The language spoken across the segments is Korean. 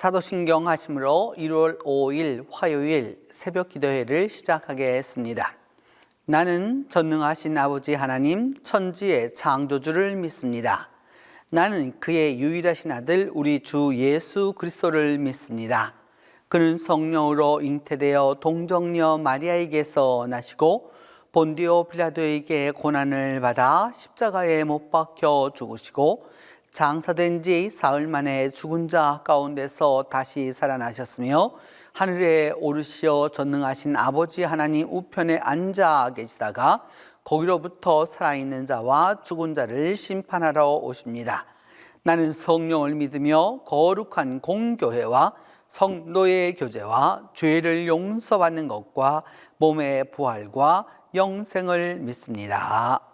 사도신경 하심으로 1월 5일 화요일 새벽 기도회를 시작하겠습니다. 나는 전능하신 아버지 하나님 천지의 창조주를 믿습니다. 나는 그의 유일하신 아들 우리 주 예수 그리스도를 믿습니다. 그는 성령으로 잉태되어 동정녀 마리아에게서 나시고 본디오 빌라도에게 고난을 받아 십자가에 못 박혀 죽으시고 장사된 지 사흘 만에 죽은 자 가운데서 다시 살아나셨으며 하늘에 오르시어 전능하신 아버지 하나님 우편에 앉아 계시다가 거기로부터 살아있는 자와 죽은 자를 심판하러 오십니다. 나는 성령을 믿으며 거룩한 공교회와 성도의 교제와 죄를 용서받는 것과 몸의 부활과 영생을 믿습니다.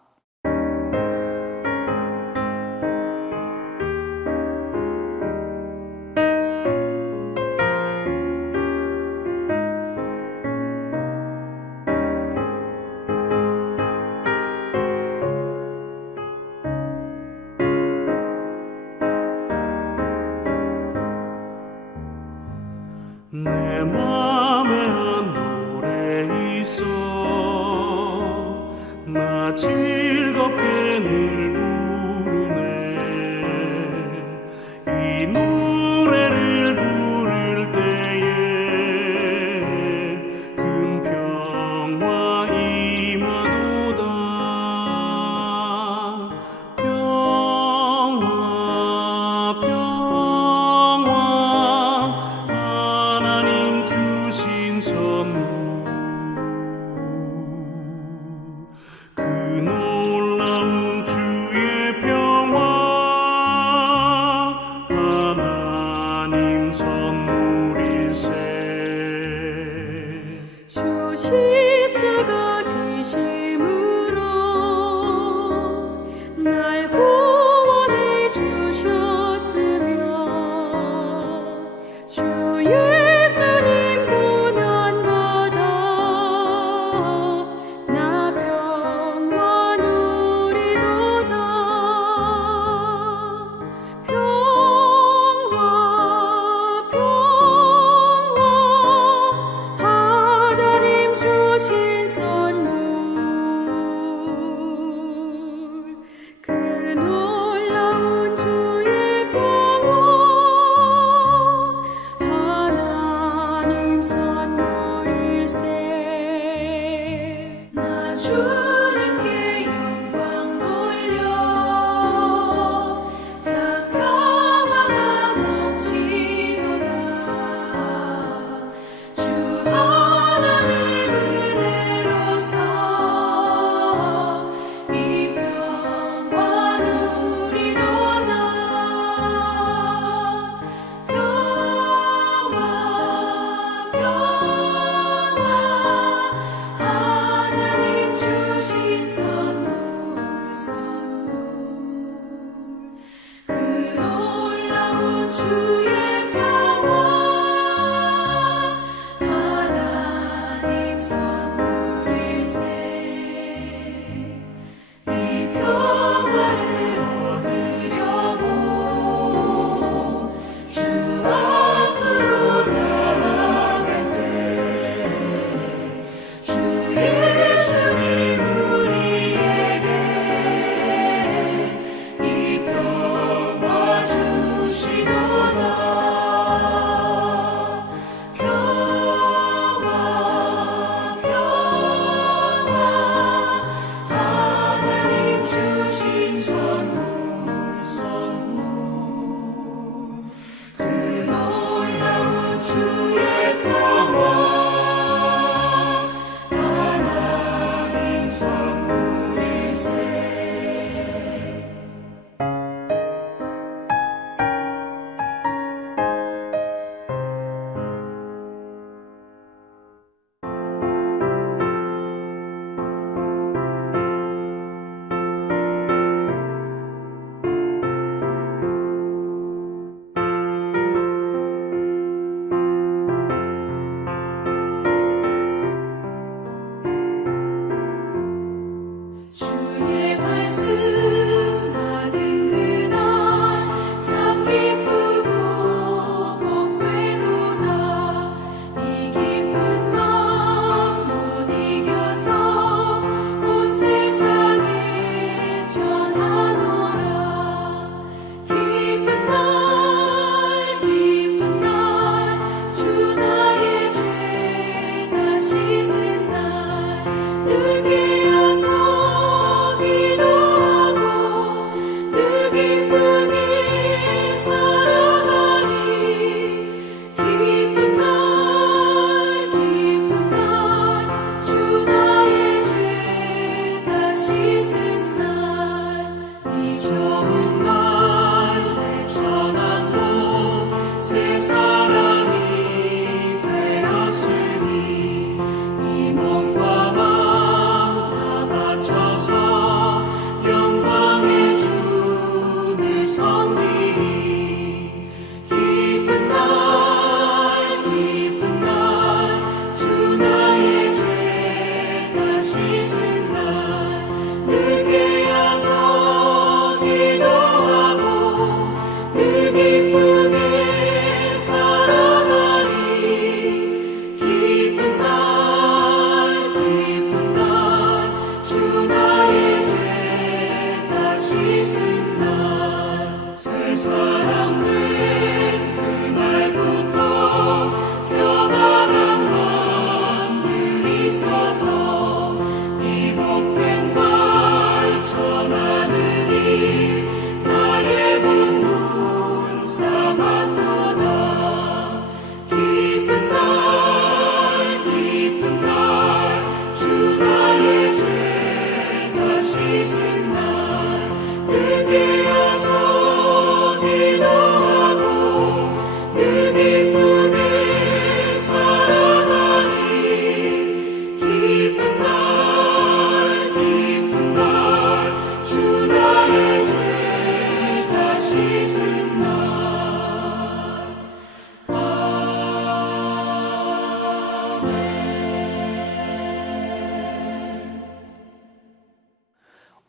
내 맘에 한 노래 있어 나 즐겁게 늘 부르네 이 노래를 부를 때에 큰 평화 임하도다 평화 하나님 주신 선물 그 놀라운 주의 평화 하나님 선물일세 주 십자가 지심으로 날 구원해 주셨으며 주 예수님 고난받아 나 평화 누리도다 평화 하나님 주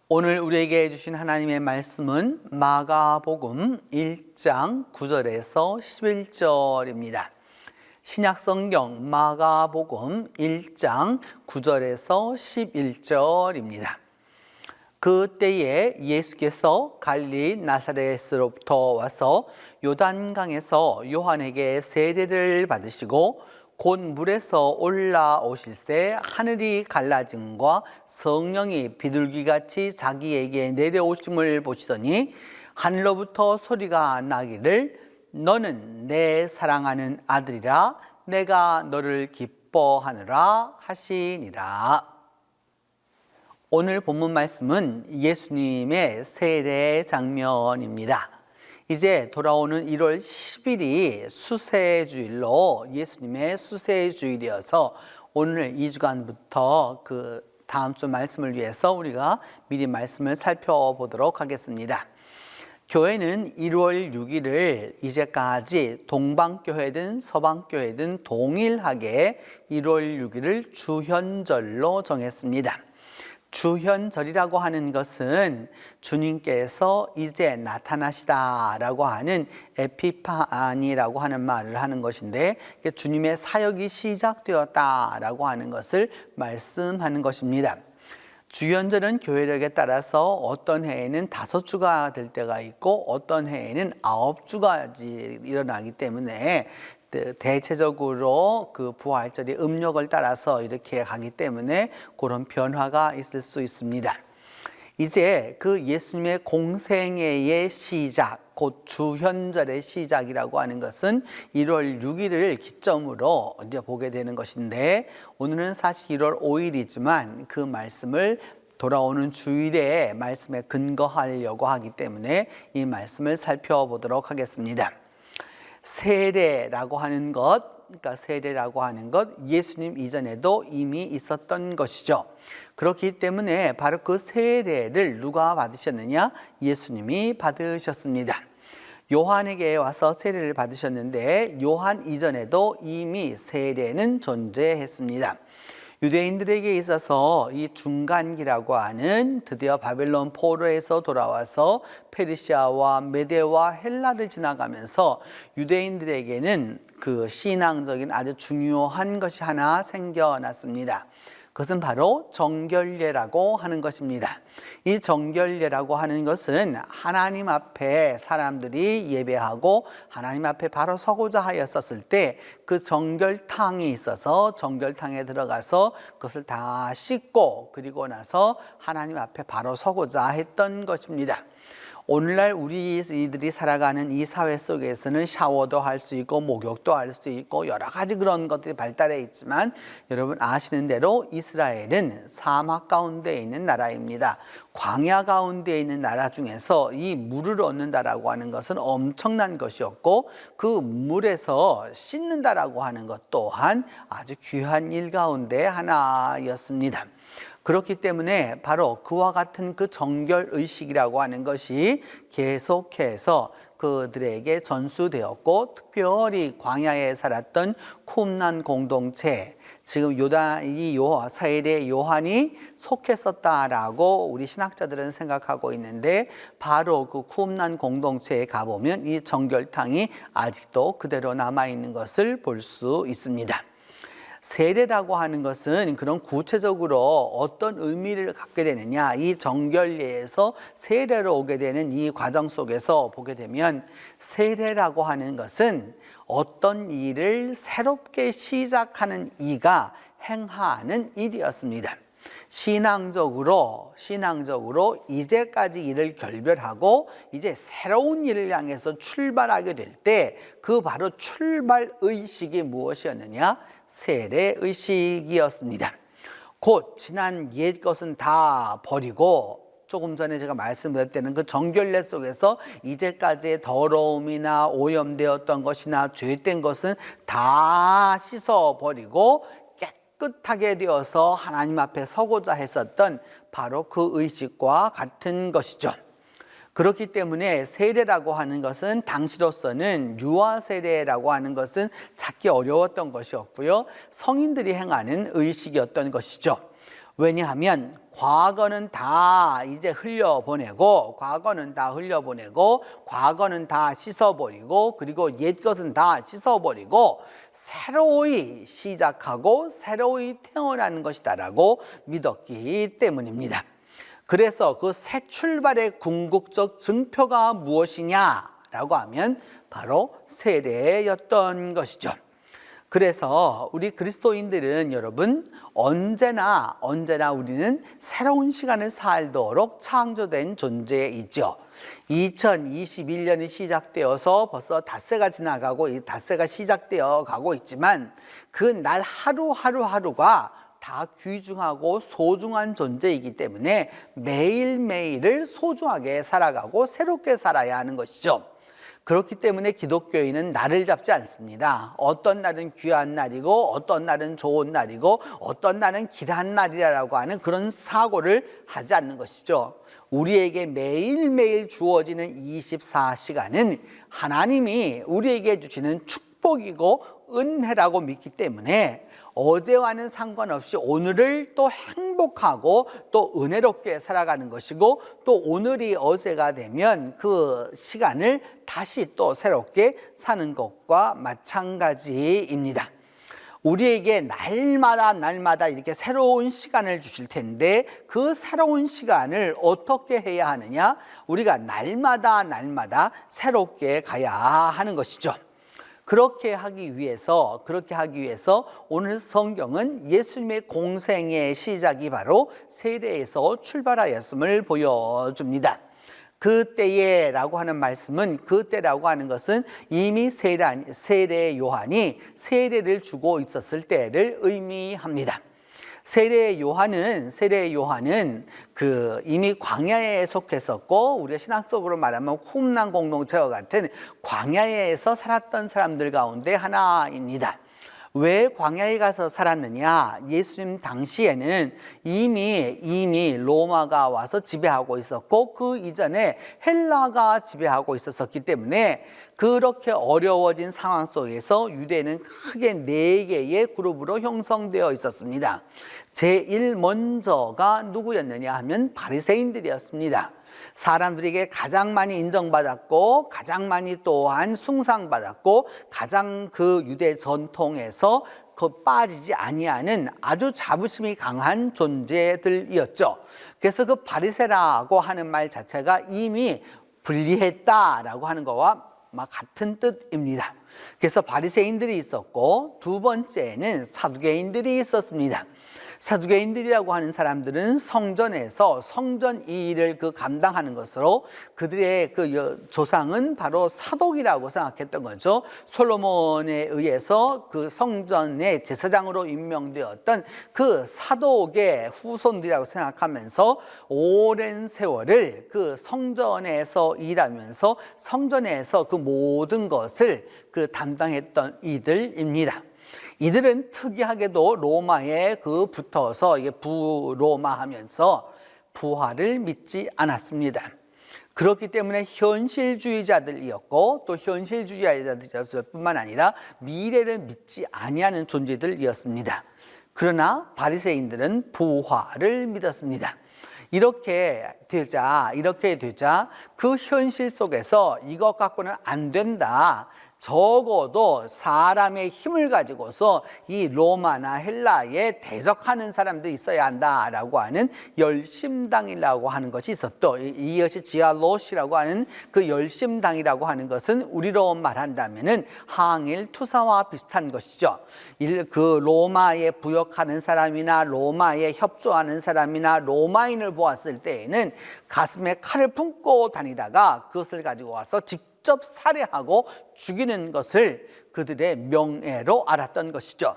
오늘 우리에게 주신 하나님의 말씀은 마가복음 1장 9절에서 11절입니다. 신약성경 마가복음 1장 9절에서 11절입니다. 그때에 예수께서 갈릴리 나사렛으로부터 와서 요단강에서 요한에게 세례를 받으시고 곧 물에서 올라오실새 하늘이 갈라짐과 성령이 비둘기같이 자기에게 내려오심을 보시더니 하늘로부터 소리가 나기를 너는 내 사랑하는 아들이라 내가 너를 기뻐하느라 하시니라. 오늘 본문 말씀은 예수님의 세례 장면입니다. 이제 돌아오는 1월 10일이 수세주일로 예수님의 수세주일이어서 오늘 2주간부터 그 다음 주 말씀을 위해서 우리가 미리 말씀을 살펴보도록 하겠습니다. 교회는 1월 6일을 이제까지 동방교회든 서방교회든 동일하게 1월 6일을 주현절로 정했습니다. 주현절이라고 하는 것은 주님께서 이제 나타나시다라고 하는 에피파니라고 하는 말을 하는 것인데 주님의 사역이 시작되었다라고 하는 것을 말씀하는 것입니다. 주현절은 교회력에 따라서 어떤 해에는 5주가 될 때가 있고 어떤 해에는 9주가 일어나기 때문에 대체적으로 그 부활절의 음력을 따라서 이렇게 가기 때문에 그런 변화가 있을 수 있습니다. 이제 그 예수님의 공생애의 시작, 곧 주현절의 시작이라고 하는 것은 1월 6일을 기점으로 이제 보게 되는 것인데 오늘은 사실 1월 5일이지만 그 말씀을 돌아오는 주일에 말씀에 근거하려고 하기 때문에 이 말씀을 살펴보도록 하겠습니다. 세례라고 하는 것, 그러니까 세례라고 하는 것 예수님 이전에도 이미 있었던 것이죠. 그렇기 때문에 바로 그 세례를 누가 받으셨느냐? 예수님이 받으셨습니다. 요한에게 와서 세례를 받으셨는데 요한 이전에도 이미 세례는 존재했습니다. 유대인들에게 있어서 이 중간기라고 하는 드디어 바벨론 포로에서 돌아와서 페르시아와 메대와 헬라를 지나가면서 유대인들에게는 그 신앙적인 아주 중요한 것이 하나 생겨났습니다. 그것은 바로 정결례라고 하는 것입니다. 이 정결례라고 하는 것은 하나님 앞에 사람들이 예배하고 하나님 앞에 바로 서고자 하였었을 때 그 정결탕이 있어서 정결탕에 들어가서 그것을 다 씻고 그리고 나서 하나님 앞에 바로 서고자 했던 것입니다. 오늘날 우리들이 살아가는 이 사회 속에서는 샤워도 할 수 있고 목욕도 할 수 있고 여러 가지 그런 것들이 발달해 있지만 여러분 아시는 대로 이스라엘은 사막 가운데 있는 나라입니다. 광야 가운데 있는 나라 중에서 이 물을 얻는다라고 하는 것은 엄청난 것이었고 그 물에서 씻는다라고 하는 것 또한 아주 귀한 일 가운데 하나였습니다. 그렇기 때문에 바로 그와 같은 그 정결의식이라고 하는 것이 계속해서 그들에게 전수되었고 특별히 광야에 살았던 쿰난 공동체, 지금 세례 요한이 속했었다라고 우리 신학자들은 생각하고 있는데 바로 그 쿰난 공동체에 가보면 이 정결탕이 아직도 그대로 남아있는 것을 볼 수 있습니다. 세례라고 하는 것은 그런 구체적으로 어떤 의미를 갖게 되느냐, 이 정결례에서 세례로 오게 되는 이 과정 속에서 보게 되면 세례라고 하는 것은 어떤 일을 새롭게 시작하는 이가 행하는 일이었습니다. 신앙적으로 이제까지 일을 결별하고 이제 새로운 일을 향해서 출발하게 될 때 그 바로 출발 의식이 무엇이었느냐? 세례 의식이었습니다. 곧 지난 옛 것은 다 버리고 조금 전에 제가 말씀드렸던 그 정결례 속에서 이제까지의 더러움이나 오염되었던 것이나 죄된 것은 다 씻어버리고 깨끗하게 되어서 하나님 앞에 서고자 했었던 바로 그 의식과 같은 것이죠. 그렇기 때문에 세례라고 하는 것은 당시로서는 유아 세례라고 하는 것은 찾기 어려웠던 것이었고요. 성인들이 행하는 의식이었던 것이죠. 왜냐하면 과거는 다 이제 흘려보내고 과거는 다 씻어버리고 그리고 옛 것은 다 씻어버리고 새로이 시작하고 새로이 태어나는 것이다라고 믿었기 때문입니다. 그래서 그 새 출발의 궁극적 증표가 무엇이냐라고 하면 바로 세례였던 것이죠. 그래서 우리 그리스도인들은 여러분 언제나 우리는 새로운 시간을 살도록 창조된 존재이죠. 2021년이 시작되어서 벌써 닷새가 지나가고 이 닷새가 시작되어 가고 있지만 그 날 하루하루가 다 귀중하고 소중한 존재이기 때문에 매일매일을 소중하게 살아가고 새롭게 살아야 하는 것이죠. 그렇기 때문에 기독교인은 날을 잡지 않습니다. 어떤 날은 귀한 날이고 어떤 날은 좋은 날이고 어떤 날은 길한 날이라고 하는 그런 사고를 하지 않는 것이죠. 우리에게 매일매일 주어지는 24시간은 하나님이 우리에게 주시는 축복이고 은혜라고 믿기 때문에 어제와는 상관없이 오늘을 또 행복하고 또 은혜롭게 살아가는 것이고 또 오늘이 어제가 되면 그 시간을 다시 또 새롭게 사는 것과 마찬가지입니다. 우리에게 날마다 이렇게 새로운 시간을 주실 텐데 그 새로운 시간을 어떻게 해야 하느냐? 우리가 날마다 새롭게 가야 하는 것이죠. 그렇게 하기 위해서 오늘 성경은 예수님의 공생의 시작이 바로 세례에서 출발하였음을 보여줍니다. 그때라고 하는 말씀은 그때라고 하는 것은 이미 세례 요한이 세례를 주고 있었을 때를 의미합니다. 세례 요한은 이미 광야에 속했었고 우리가 신학적으로 말하면 훔난 공동체와 같은 광야에서 살았던 사람들 가운데 하나입니다. 왜 광야에 가서 살았느냐? 예수님 당시에는 이미 로마가 와서 지배하고 있었고 그 이전에 헬라가 지배하고 있었기 때문에 그렇게 어려워진 상황 속에서 유대는 크게 4개의 그룹으로 형성되어 있었습니다. 제일 먼저가 누구였느냐 하면 바리새인들이었습니다. 사람들에게 가장 많이 인정받았고 가장 많이 또한 숭상받았고 가장 그 유대 전통에서 빠지지 아니하는 아주 자부심이 강한 존재들이었죠. 그래서 그 바리새라고 하는 말 자체가 이미 분리했다라고 하는 거와 같은 뜻입니다. 그래서 바리새인들이 있었고 두 번째는 사두개인들이 있었습니다. 사두개인들이라고 하는 사람들은 성전에서 성전 일을 감당하는 것으로 그들의 조상은 바로 사독이라고 생각했던 거죠. 솔로몬에 의해서 그 성전의 제사장으로 임명되었던 그 사독의 후손들이라고 생각하면서 오랜 세월을 그 성전에서 일하면서 성전에서 그 모든 것을 담당했던 이들입니다. 이들은 특이하게도 로마에 붙어서 부로마하면서 부활을 믿지 않았습니다. 그렇기 때문에 현실주의자들이었고 또 현실주의자들 뿐만 아니라 미래를 믿지 아니하는 존재들이었습니다. 그러나 바리새인들은 부활을 믿었습니다. 이렇게 되자 그 현실 속에서 이것 갖고는 안 된다. 적어도 사람의 힘을 가지고서 이 로마나 헬라에 대적하는 사람들이 있어야 한다라고 하는 열심당이라고 하는 것이 있었죠. 이것이 지알롯이라고 하는 그 열심당이라고 하는 것은 우리로 말한다면은 항일 투사와 비슷한 것이죠. 그 로마에 부역하는 사람이나 로마에 협조하는 사람이나 로마인을 보았을 때에는 가슴에 칼을 품고 다니다가 그것을 가지고 와서 직접 살해하고 죽이는 것을 그들의 명예로 알았던 것이죠.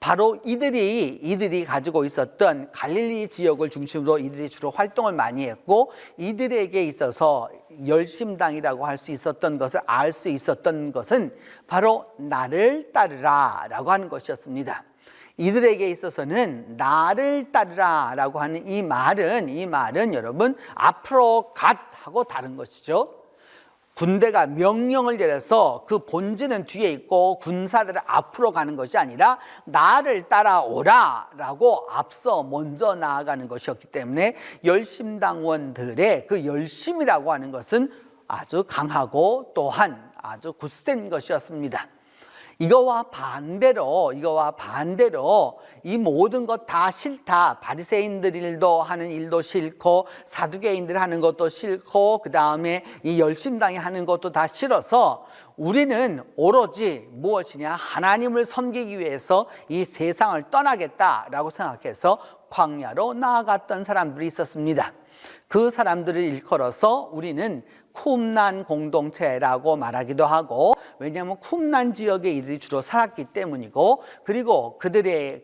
바로 이들이 가지고 있었던 갈릴리 지역을 중심으로 이들이 주로 활동을 많이 했고 이들에게 있어서 열심당이라고 할 수 있었던 것을 알 수 있었던 것은 바로 나를 따르라 라고 하는 것이었습니다. 이들에게 있어서는 나를 따르라 라고 하는 이 말은 여러분 앞으로 갓하고 다른 것이죠. 군대가 명령을 내려서 그 본진은 뒤에 있고 군사들은 앞으로 가는 것이 아니라 나를 따라오라 라고 앞서 먼저 나아가는 것이었기 때문에 열심당원들의 그 열심이라고 하는 것은 아주 강하고 또한 아주 굳센 것이었습니다. 이거와 반대로 이 모든 것 다 싫다. 바리새인들 일도 하는 일도 싫고 사두개인들 하는 것도 싫고 그 다음에 이 열심당이 하는 것도 다 싫어서 우리는 오로지 무엇이냐 하나님을 섬기기 위해서 이 세상을 떠나겠다라고 생각해서 광야로 나아갔던 사람들이 있었습니다. 그 사람들을 일컬어서 우리는 쿰난 공동체라고 말하기도 하고, 왜냐하면 쿰난 지역에 이들이 주로 살았기 때문이고, 그리고 그들의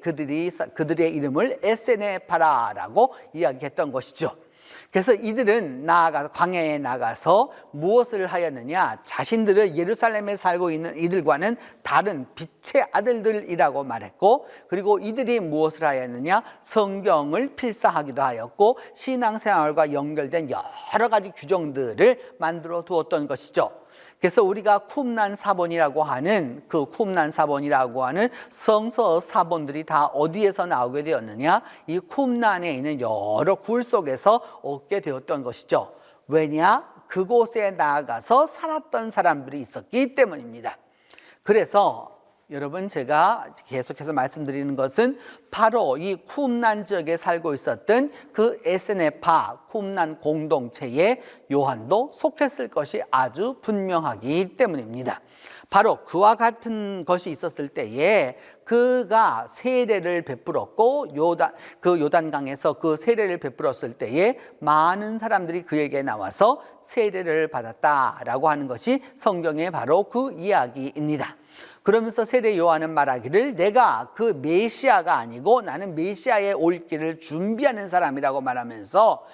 이름을 에세네파라라고 이야기했던 것이죠. 그래서 이들은 광야에 나가서 무엇을 하였느냐? 자신들을 예루살렘에 살고 있는 이들과는 다른 빛의 아들들이라고 말했고, 그리고 이들이 무엇을 하였느냐? 성경을 필사하기도 하였고 신앙생활과 연결된 여러 가지 규정들을 만들어 두었던 것이죠. 그래서 우리가 쿰난 사본이라고 하는 성서 사본들이 다 어디에서 나오게 되었느냐? 이 쿰난에 있는 여러 굴 속에서 얻게 되었던 것이죠. 왜냐? 그곳에 나아가서 살았던 사람들이 있었기 때문입니다. 그래서 여러분, 제가 계속해서 말씀드리는 것은 바로 이 쿰난 지역에 살고 있었던 그 에세네파 쿰난 공동체에 요한도 속했을 것이 아주 분명하기 때문입니다. 바로 그와 같은 것이 있었을 때에 그가 세례를 베풀었고 요단강에서 그 세례를 베풀었을 때에 많은 사람들이 그에게 나와서 세례를 받았다라고 하는 것이 성경의 바로 그 이야기입니다. 그러면서 세례 요한은 말하기를 내가 그 메시아가 아니고 나는 메시아의 올 길을 준비하는 사람이라고 말하면서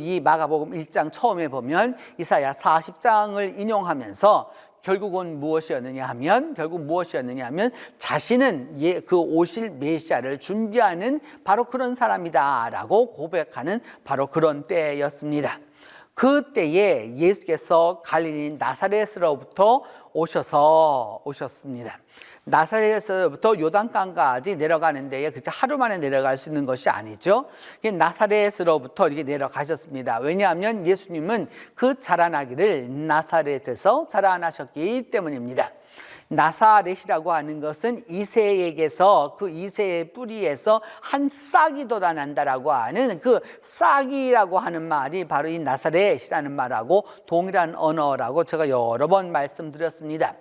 이 마가복음 1장 처음에 보면 이사야 40장을 인용하면서 결국은 무엇이었느냐 하면 자신은 그 오실 메시아를 준비하는 바로 그런 사람이다라고 고백하는 바로 그런 때였습니다. 그때에 예수께서 갈릴리 나사렛으로부터 오셨습니다. 나사렛에서부터 요단강까지 내려가는 데에 그렇게 하루 만에 내려갈 수 있는 것이 아니죠. 나사렛으로부터 이렇게 내려가셨습니다. 왜냐하면 예수님은 그 자라나기를 나사렛에서 자라나셨기 때문입니다. 나사렛이라고 하는 것은 이새에게서 그 이새의 뿌리에서 한 싹이 돋아난다라고 하는 그 싹이라고 하는 말이 바로 이 나사렛이라는 말하고 동일한 언어라고 제가 여러 번 말씀드렸습니다.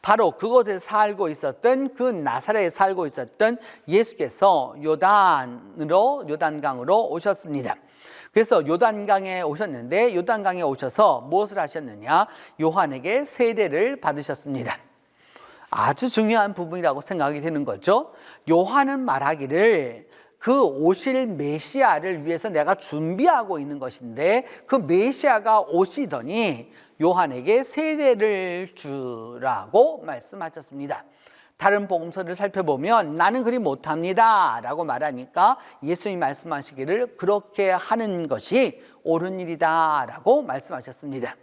바로 그곳에 살고 있었던 그 나사렛에 살고 있었던 예수께서 요단강으로 오셨습니다. 그래서 요단강에 오셨는데 요단강에 오셔서 무엇을 하셨느냐? 요한에게 세례를 받으셨습니다. 아주 중요한 부분이라고 생각이 되는 거죠. 요한은 말하기를 그 오실 메시아를 위해서 내가 준비하고 있는 것인데 그 메시아가 오시더니 요한에게 세례를 주라고 말씀하셨습니다. 다른 복음서를 살펴보면 나는 그리 못합니다 라고 말하니까 예수님이 말씀하시기를 그렇게 하는 것이 옳은 일이다 라고 말씀하셨습니다.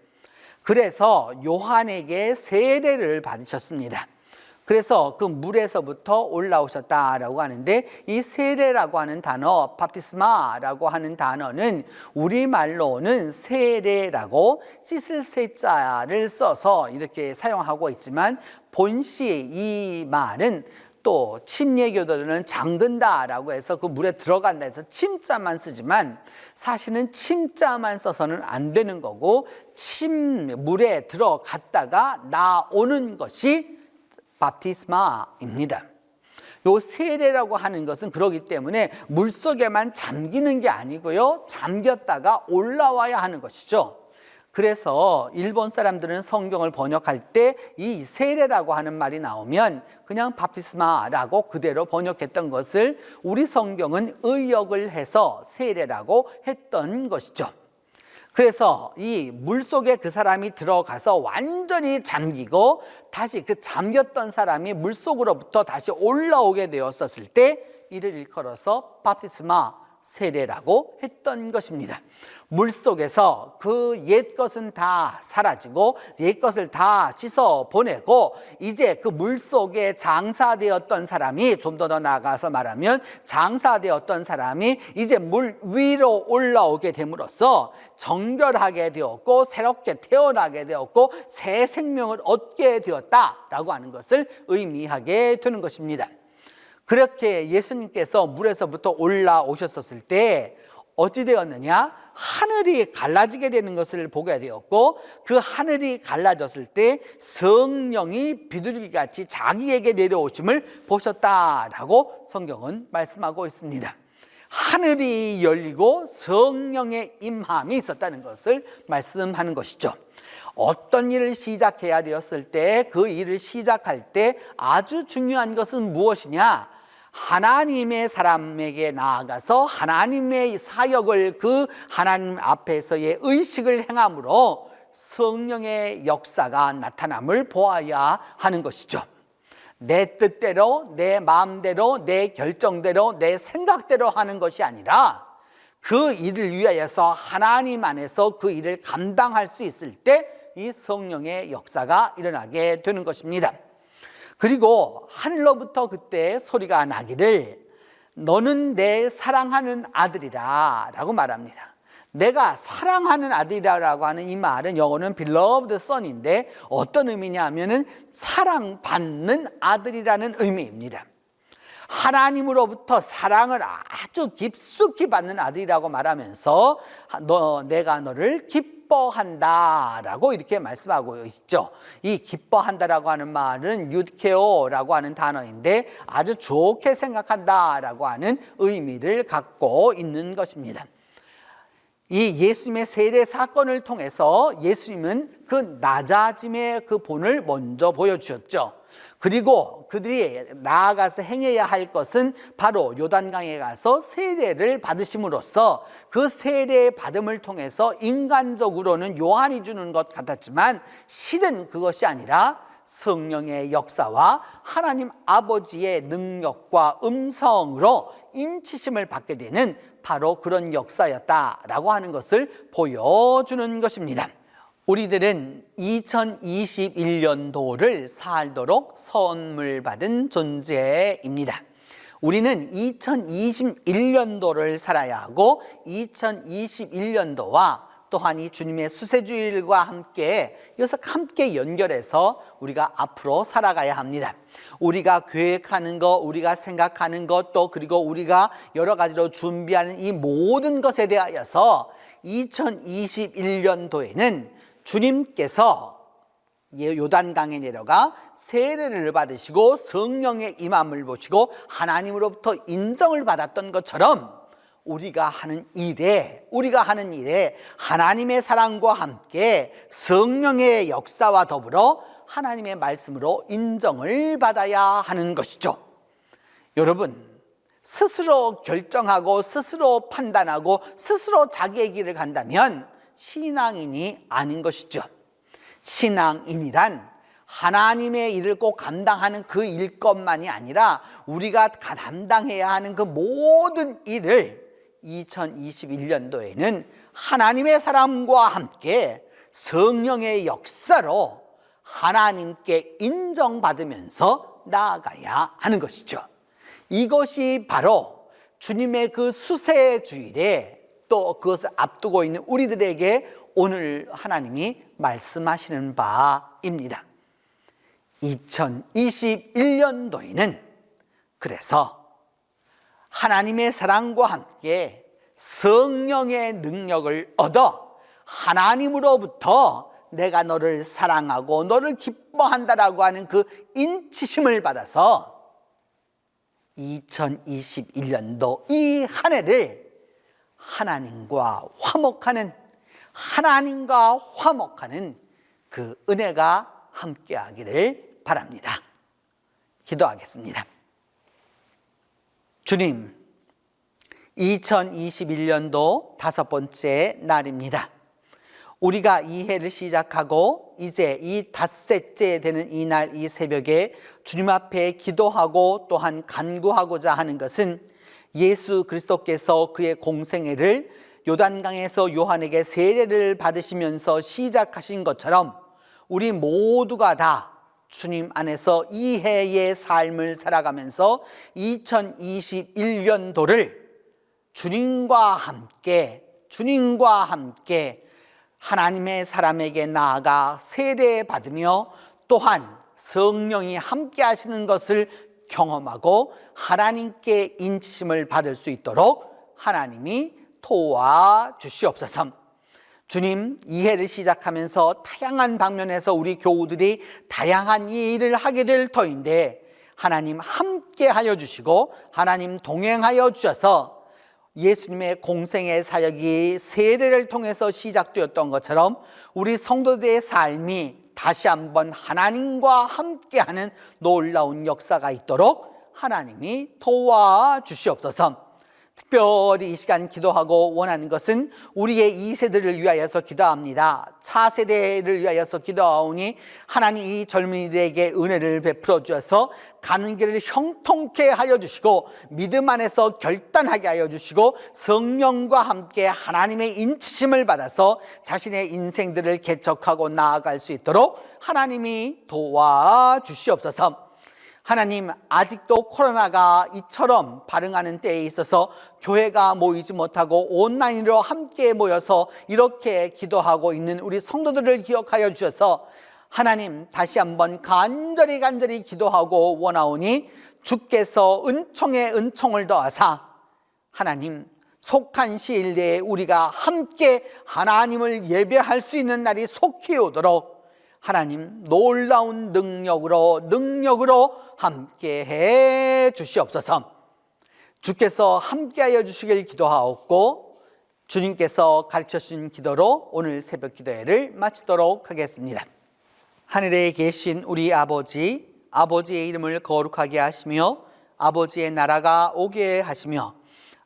그래서 요한에게 세례를 받으셨습니다. 그래서 그 물에서부터 올라오셨다라고 하는데 이 세례라고 하는 단어, 바프티스마라고 하는 단어는 우리말로는 세례라고 씻을 세자를 써서 이렇게 사용하고 있지만 본시 이 말은 또 침례교도들은 잠근다라고 해서 그 물에 들어간다 해서 침자만 쓰지만 사실은 침자만 써서는 안 되는 거고 물에 들어갔다가 나오는 것이 바프티스마입니다. 요 세례라고 하는 것은 그러기 때문에 물속에만 잠기는 게 아니고요. 잠겼다가 올라와야 하는 것이죠. 그래서 일본 사람들은 성경을 번역할 때 이 세례라고 하는 말이 나오면 그냥 바프티스마라고 그대로 번역했던 것을 우리 성경은 의역을 해서 세례라고 했던 것이죠. 그래서 이 물속에 그 사람이 들어가서 완전히 잠기고 다시 그 잠겼던 사람이 물속으로부터 다시 올라오게 되었었을 때 이를 일컬어서 바프티스마, 세례라고 했던 것입니다. 물속에서 그 옛것은 다 사라지고 옛것을 다 씻어 보내고 이제 그 물속에 장사되었던 사람이, 좀 더 나아가서 말하면 장사되었던 사람이 이제 물 위로 올라오게 됨으로써 정결하게 되었고 새롭게 태어나게 되었고 새 생명을 얻게 되었다라고 하는 것을 의미하게 되는 것입니다. 그렇게 예수님께서 물에서부터 올라오셨을 때 어찌 되었느냐? 하늘이 갈라지게 되는 것을 보게 되었고, 그 하늘이 갈라졌을 때 성령이 비둘기같이 자기에게 내려오심을 보셨다라고 성경은 말씀하고 있습니다. 하늘이 열리고 성령의 임함이 있었다는 것을 말씀하는 것이죠. 어떤 일을 시작해야 되었을 때 그 일을 시작할 때 아주 중요한 것은 무엇이냐? 하나님의 사람에게 나아가서 하나님의 사역을 그 하나님 앞에서의 의식을 행함으로 성령의 역사가 나타남을 보아야 하는 것이죠. 내 뜻대로, 내 마음대로, 내 결정대로, 내 생각대로 하는 것이 아니라 그 일을 위하여서 하나님 안에서 그 일을 감당할 수 있을 때 이 성령의 역사가 일어나게 되는 것입니다. 그리고 하늘로부터 그때 소리가 나기를 너는 내 사랑하는 아들이라 라고 말합니다. 내가 사랑하는 아들이라고 하는 이 말은 영어는 beloved son인데 어떤 의미냐 하면은 사랑받는 아들이라는 의미입니다. 하나님으로부터 사랑을 아주 깊숙이 받는 아들이라고 말하면서 내가 너를 기뻐한다라고 이렇게 말씀하고 있죠. 이 기뻐한다라고 하는 말은 유케오라고 하는 단어인데 아주 좋게 생각한다라고 하는 의미를 갖고 있는 것입니다. 이 예수님의 세례 사건을 통해서 예수님은 그 낮아짐의 그 본을 먼저 보여주셨죠. 그리고 그들이 나아가서 행해야 할 것은 바로 요단강에 가서 세례를 받으심으로써 그 세례 받음을 통해서 인간적으로는 요한이 주는 것 같았지만 실은 그것이 아니라 성령의 역사와 하나님 아버지의 능력과 음성으로 인치심을 받게 되는 바로 그런 역사였다라고 하는 것을 보여주는 것입니다. 우리들은 2021년도를 살도록 선물 받은 존재입니다. 우리는 2021년도를 살아야 하고 2021년도와 또한 이 주님의 수세주일과 함께 이것을 함께 연결해서 우리가 앞으로 살아가야 합니다. 우리가 계획하는 것, 우리가 생각하는 것, 또 그리고 우리가 여러 가지로 준비하는 이 모든 것에 대하여서 2021년도에는 주님께서 요단강에 내려가 세례를 받으시고 성령의 임함을 보시고 하나님으로부터 인정을 받았던 것처럼 우리가 하는 일에 하나님의 사랑과 함께 성령의 역사와 더불어 하나님의 말씀으로 인정을 받아야 하는 것이죠. 여러분, 스스로 결정하고 스스로 판단하고 스스로 자기의 길을 간다면 신앙인이 아닌 것이죠. 신앙인이란 하나님의 일을 꼭 감당하는 그 일것만이 아니라 우리가 감당해야 하는 그 모든 일을 2021년도에는 하나님의 사람과 함께 성령의 역사로 하나님께 인정받으면서 나아가야 하는 것이죠. 이것이 바로 주님의 그 수세주일에 또 그것을 앞두고 있는 우리들에게 오늘 하나님이 말씀하시는 바입니다. 2021년도에는 그래서 하나님의 사랑과 함께 성령의 능력을 얻어 하나님으로부터 내가 너를 사랑하고 너를 기뻐한다라고 하는 그 인치심을 받아서 2021년도 이 한 해를 하나님과 화목하는 그 은혜가 함께하기를 바랍니다. 기도하겠습니다. 주님, 2021년도 5번째 날입니다. 우리가 이 해를 시작하고 이제 이 닷새째 되는 이날 이 새벽에 주님 앞에 기도하고 또한 간구하고자 하는 것은 예수 그리스도께서 그의 공생애를 요단강에서 요한에게 세례를 받으시면서 시작하신 것처럼 우리 모두가 다 주님 안에서 이 해의 삶을 살아가면서 2021년도를 주님과 함께 하나님의 사람에게 나아가 세례받으며 또한 성령이 함께 하시는 것을 경험하고 하나님께 인치심을 받을 수 있도록 하나님이 도와주시옵소서. 주님, 이 해를 시작하면서 다양한 방면에서 우리 교우들이 다양한 일을 하게 될 터인데 하나님 함께 하여 주시고 하나님 동행하여 주셔서 예수님의 공생의 사역이 세례를 통해서 시작되었던 것처럼 우리 성도들의 삶이 다시 한번 하나님과 함께하는 놀라운 역사가 있도록 하나님이 도와주시옵소서. 특별히 이 시간 기도하고 원하는 것은 우리의 2세대를 위하여서 기도합니다. 차세대를 위하여서 기도하오니 하나님 이 젊은이들에게 은혜를 베풀어 주셔서 가는 길을 형통케 하여 주시고 믿음 안에서 결단하게 하여 주시고 성령과 함께 하나님의 인치심을 받아서 자신의 인생들을 개척하고 나아갈 수 있도록 하나님이 도와주시옵소서. 하나님, 아직도 코로나가 이처럼 발응하는 때에 있어서 교회가 모이지 못하고 온라인으로 함께 모여서 이렇게 기도하고 있는 우리 성도들을 기억하여 주셔서 하나님 다시 한번 간절히 기도하고 원하오니 주께서 은총에 은총을 더하사 하나님 속한 시일 내에 우리가 함께 하나님을 예배할 수 있는 날이 속히 오도록 하나님 놀라운 능력으로 함께 해 주시옵소서. 주께서 함께하여 주시길 기도하옵고 주님께서 가르쳐 주신 기도로 오늘 새벽 기도회를 마치도록 하겠습니다. 하늘에 계신 우리 아버지, 아버지의 이름을 거룩하게 하시며 아버지의 나라가 오게 하시며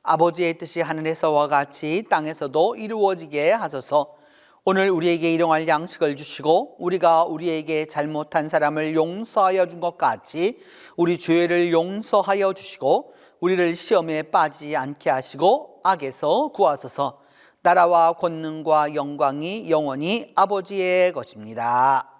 아버지의 뜻이 하늘에서와 같이 땅에서도 이루어지게 하소서. 오늘 우리에게 일용할 양식을 주시고 우리가 우리에게 잘못한 사람을 용서하여 준 것 같이 우리 죄를 용서하여 주시고 우리를 시험에 빠지지 않게 하시고 악에서 구하소서. 나라와 권능과 영광이 영원히 아버지의 것입니다.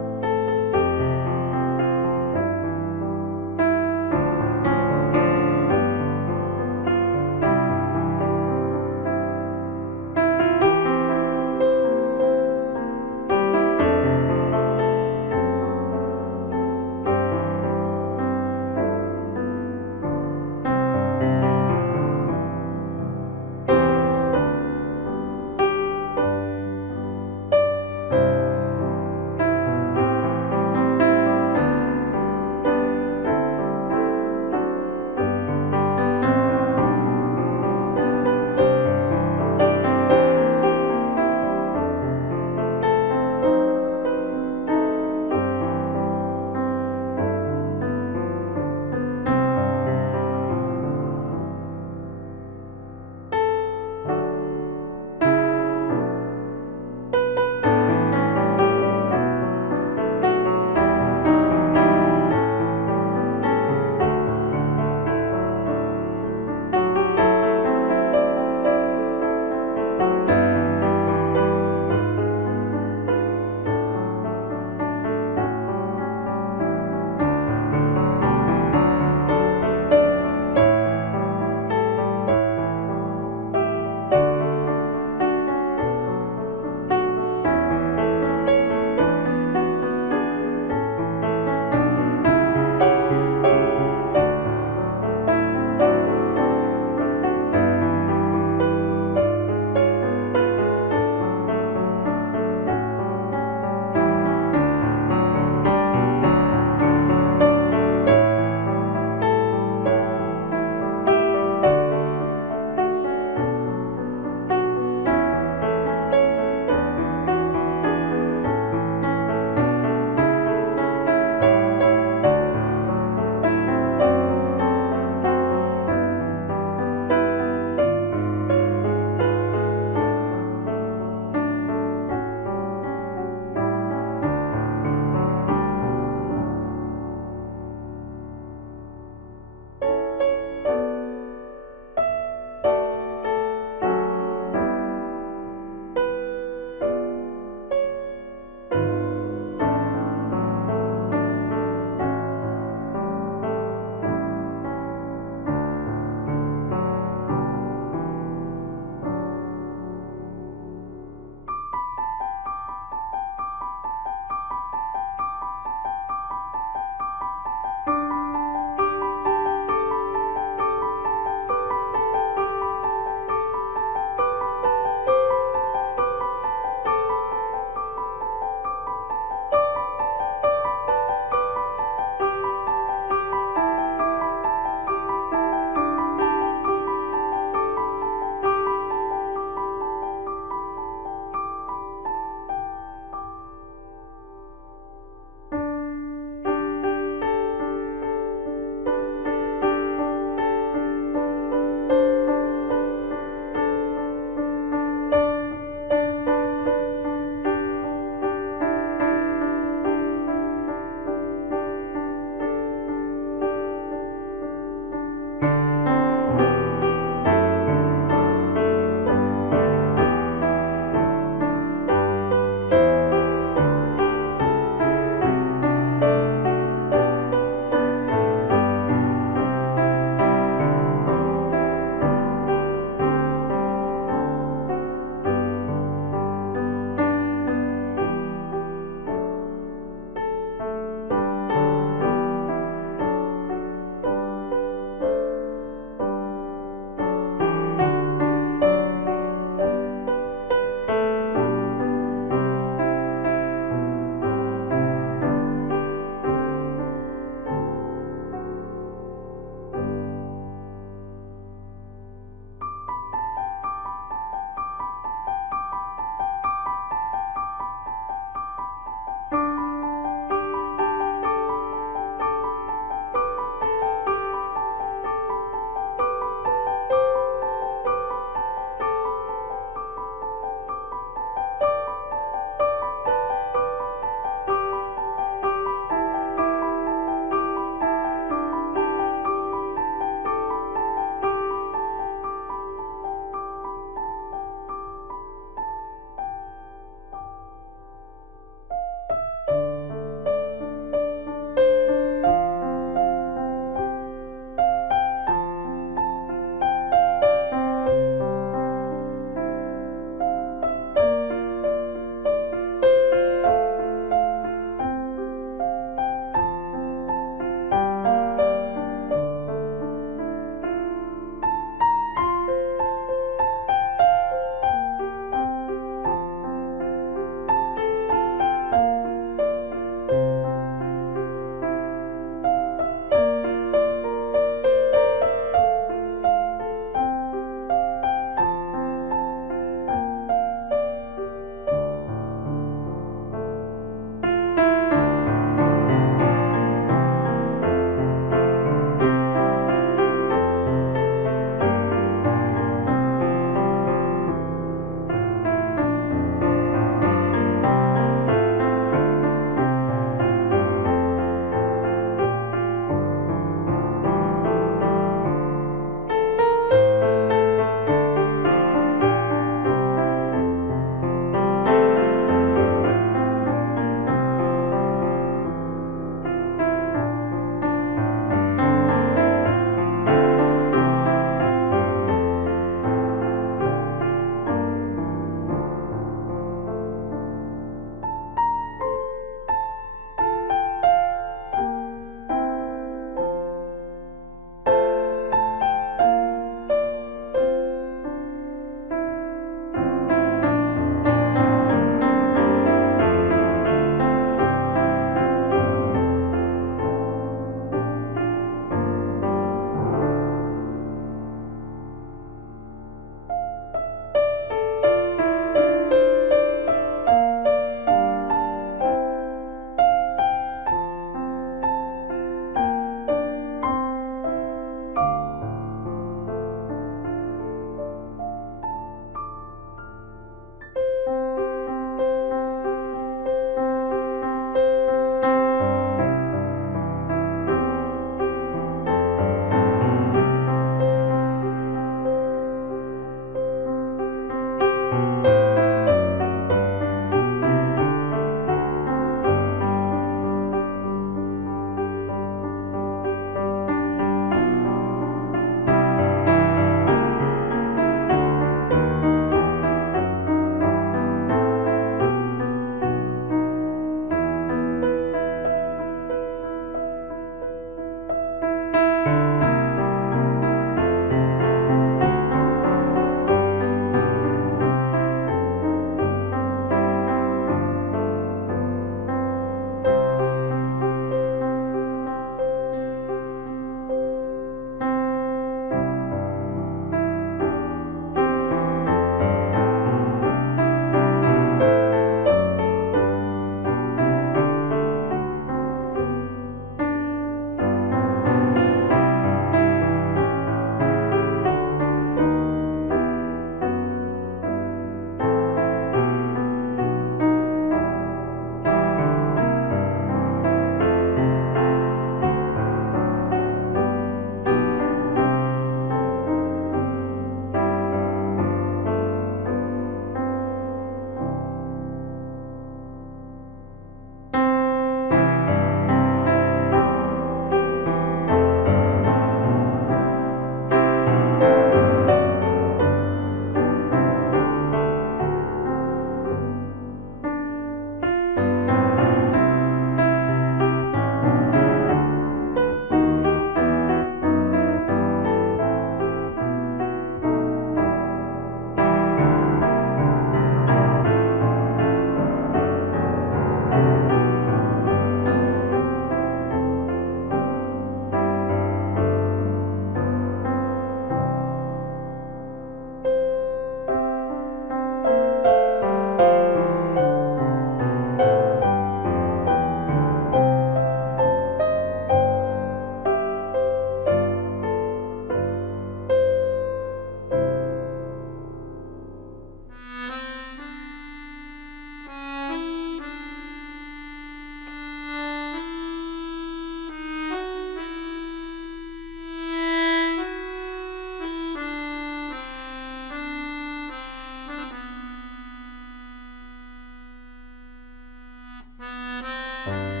주